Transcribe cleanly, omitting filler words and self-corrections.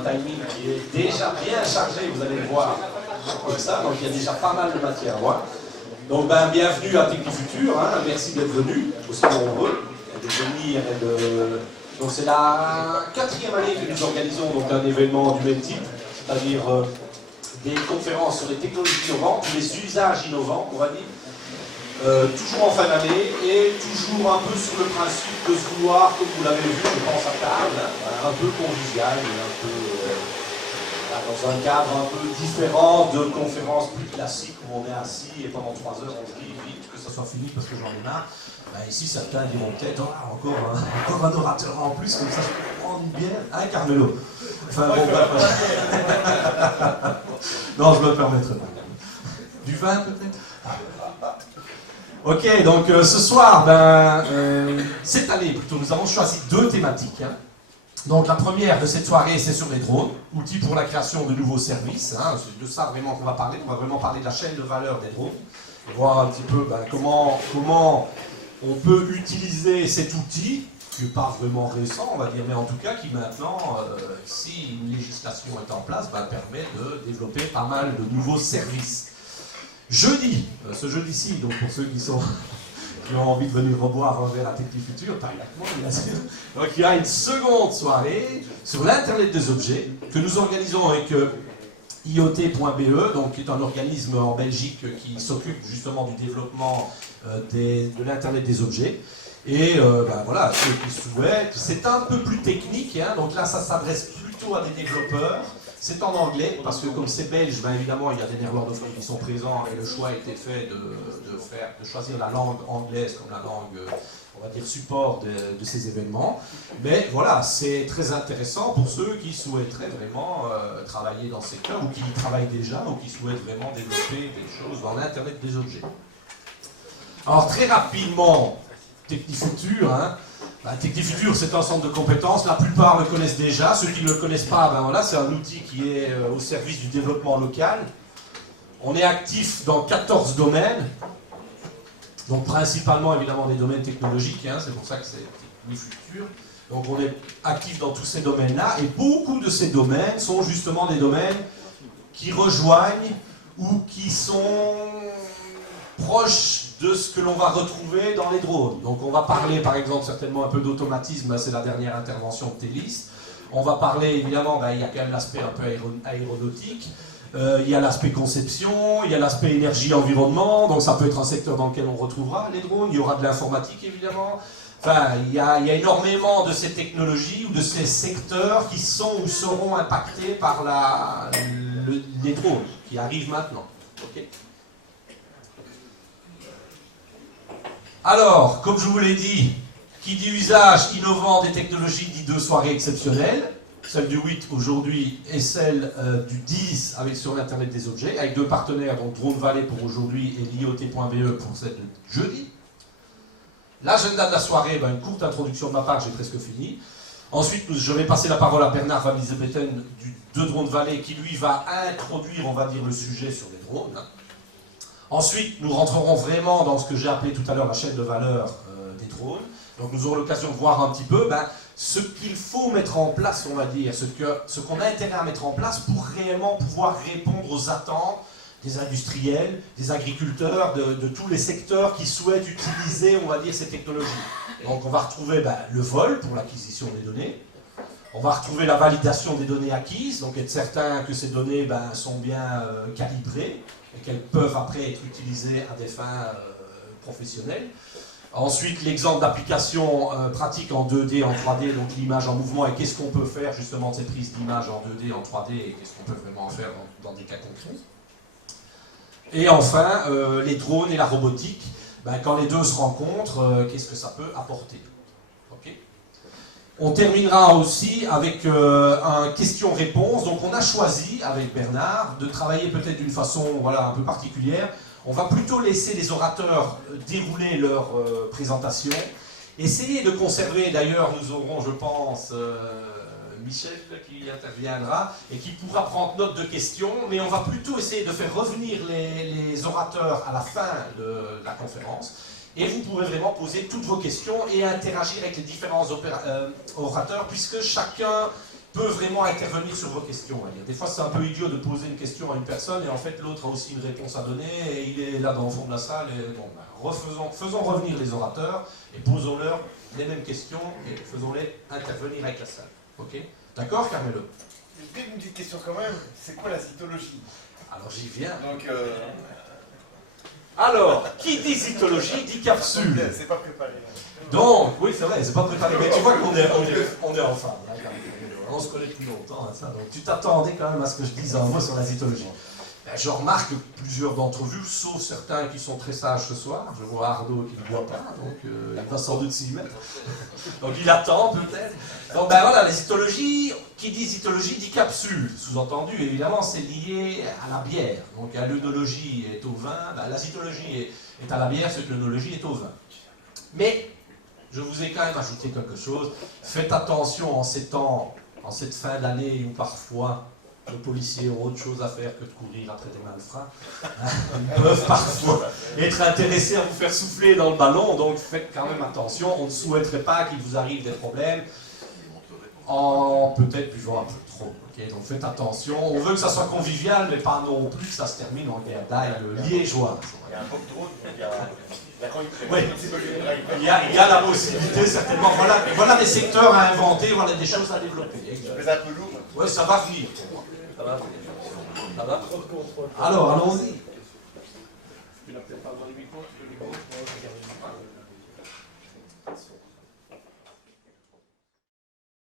un timing qui est déjà bien chargé, vous allez le voir comme ça, donc il y a déjà pas mal de matière à voir. Donc bienvenue à Technifutur, hein, merci d'être venu, aussi nombreux, de venir et de... Donc c'est la 4e année que nous organisons donc, un événement du même type, c'est-à-dire des conférences sur les technologies innovantes, les usages innovants, on va dire. Toujours en fin d'année et toujours un peu sur le principe de se vouloir, comme vous l'avez vu, je pense à table, hein, un peu convivial, un peu dans un cadre un peu différent de conférences plus classiques où on est assis et pendant 3 heures on se dit vite que ça soit fini parce que j'en ai marre. Ici certains diront peut-être encore un orateur en plus, comme ça je peux prendre une bière, hein Carmelo? Enfin bon, non, je me permettrai pas. Du vin peut-être? Ok, donc ce soir, cette année plutôt, nous avons choisi 2 thématiques. Hein. Donc la première de cette soirée, c'est sur les drones, outils pour la création de nouveaux services. Hein. C'est de ça vraiment qu'on va parler. On va vraiment parler de la chaîne de valeur des drones. Et voir un petit peu comment on peut utiliser cet outil, qui n'est pas vraiment récent, on va dire, mais en tout cas qui maintenant, si une législation est en place, permet de développer pas mal de nouveaux services. Jeudi, ce jeudi-ci, donc pour ceux qui ont envie de venir reboire un verre à Technifutur, pas uniquement, bien sûr. Donc il y a une seconde soirée sur l'Internet des objets que nous organisons avec IoT.be, donc qui est un organisme en Belgique qui s'occupe justement du développement de l'Internet des objets. Et voilà, ceux qui souhaitent, c'est un peu plus technique, hein, donc là ça s'adresse plutôt à des développeurs. C'est en anglais, parce que comme c'est belge, évidemment, il y a des néerlandophones qui sont présents et le choix a été fait de choisir la langue anglaise comme la langue, on va dire, support de ces événements. Mais voilà, c'est très intéressant pour ceux qui souhaiteraient vraiment travailler dans ce secteur, ou qui y travaillent déjà, ou qui souhaitent vraiment développer des choses dans l'Internet des objets. Alors très rapidement, Technifutur, hein. Technifutur, c'est un centre de compétences, la plupart le connaissent déjà, ceux qui ne le connaissent pas, voilà, c'est un outil qui est au service du développement local. On est actif dans 14 domaines, donc principalement évidemment des domaines technologiques, hein, c'est pour ça que c'est Technifutur. Donc on est actif dans tous ces domaines-là, et beaucoup de ces domaines sont justement des domaines qui rejoignent ou qui sont proches de ce que l'on va retrouver dans les drones. Donc on va parler par exemple certainement un peu d'automatisme, c'est la dernière intervention de Télis. On va parler évidemment, il y a quand même l'aspect un peu aéronautique, il y a l'aspect conception, il y a l'aspect énergie-environnement, donc ça peut être un secteur dans lequel on retrouvera les drones, il y aura de l'informatique évidemment. Enfin, il y a énormément de ces technologies ou de ces secteurs qui sont ou seront impactés par les drones qui arrivent maintenant. Okay. Alors, comme je vous l'ai dit, qui dit usage innovant des technologies dit 2 soirées exceptionnelles, celle du 8 aujourd'hui et celle du 10 sur l'Internet des objets, avec 2 partenaires, donc Drone Valley pour aujourd'hui et l'IoT.be pour celle de jeudi. L'agenda de la soirée, une courte introduction de ma part, j'ai presque fini. Ensuite, je vais passer la parole à Bernard Van Liesebeten de Drone Valley qui lui va introduire, on va dire, le sujet sur les drones. Ensuite, nous rentrerons vraiment dans ce que j'ai appelé tout à l'heure la chaîne de valeur des drones. Donc nous aurons l'occasion de voir un petit peu ce qu'il faut mettre en place, on va dire, ce qu'on a intérêt à mettre en place pour réellement pouvoir répondre aux attentes des industriels, des agriculteurs, de tous les secteurs qui souhaitent utiliser, on va dire, ces technologies. Donc on va retrouver le vol pour l'acquisition des données. On va retrouver la validation des données acquises, donc être certain que ces données sont bien calibrées et qu'elles peuvent après être utilisées à des fins professionnelles. Ensuite, l'exemple d'application pratique en 2D, en 3D, donc l'image en mouvement, et qu'est-ce qu'on peut faire justement de ces prises d'image en 2D, en 3D, et qu'est-ce qu'on peut vraiment faire dans des cas concrets. Et enfin, les drones et la robotique, quand les deux se rencontrent, qu'est-ce que ça peut apporter. Okay. On terminera aussi avec un question-réponse. Donc on a choisi, avec Bernard, de travailler peut-être d'une façon un peu particulière. On va plutôt laisser les orateurs dérouler leur présentation. Essayer de conserver, d'ailleurs nous aurons, je pense, Michel qui interviendra et qui pourra prendre note de questions, mais on va plutôt essayer de faire revenir les orateurs à la fin de la conférence. Et vous pourrez vraiment poser toutes vos questions et interagir avec les différents orateurs, puisque chacun peut vraiment intervenir sur vos questions. Des fois, c'est un peu idiot de poser une question à une personne et en fait, l'autre a aussi une réponse à donner et il est là dans le fond de la salle. Et bon, faisons revenir les orateurs et posons-leur les mêmes questions et faisons-les intervenir avec la salle. Ok? D'accord, Carmelo? J'ai une petite question quand même. C'est quoi la cytologie? Alors, j'y viens. Donc, alors, qui dit cytologie dit capsule. c'est pas préparé. Donc, oui, c'est vrai, c'est pas préparé. Mais tu vois qu'on est en phase. Hein, on se connaît depuis longtemps. Hein, ça, donc, tu t'attendais quand même à ce que je dise un mot sur la cytologie. Ben, je remarque que plusieurs d'entre vous, sauf certains qui sont très sages ce soir, je vois Arnaud qui ne boit pas, donc il va sans doute s'y mettre. Donc il attend peut-être. Donc ben voilà, la cytologie, qui dit cytologie dit capsule. Sous-entendu, évidemment, c'est lié à la bière. Donc l'œnologie est au vin, ben, la cytologie est à la bière, ce que l'œnologie est au vin. Mais je vous ai quand même ajouté quelque chose. Faites attention en ces temps, en cette fin d'année où parfois les policiers ont autre chose à faire que de courir après des malfrats. Ils peuvent parfois être intéressés à vous faire souffler dans le ballon, donc faites quand même attention. On ne souhaiterait pas qu'il vous arrive des problèmes en peut-être buvant un peu trop. Okay, donc faites attention. On veut que ça soit convivial, mais pas non plus que ça se termine en guerre d'ail liégeoise. Il y a un boc drone, il y a... Oui, il y a la possibilité, certainement. Voilà des secteurs à inventer, voilà des choses à développer. C'est un peu lourd. Oui, ça va venir. Ça va venir. Ça va? Alors, allons-y.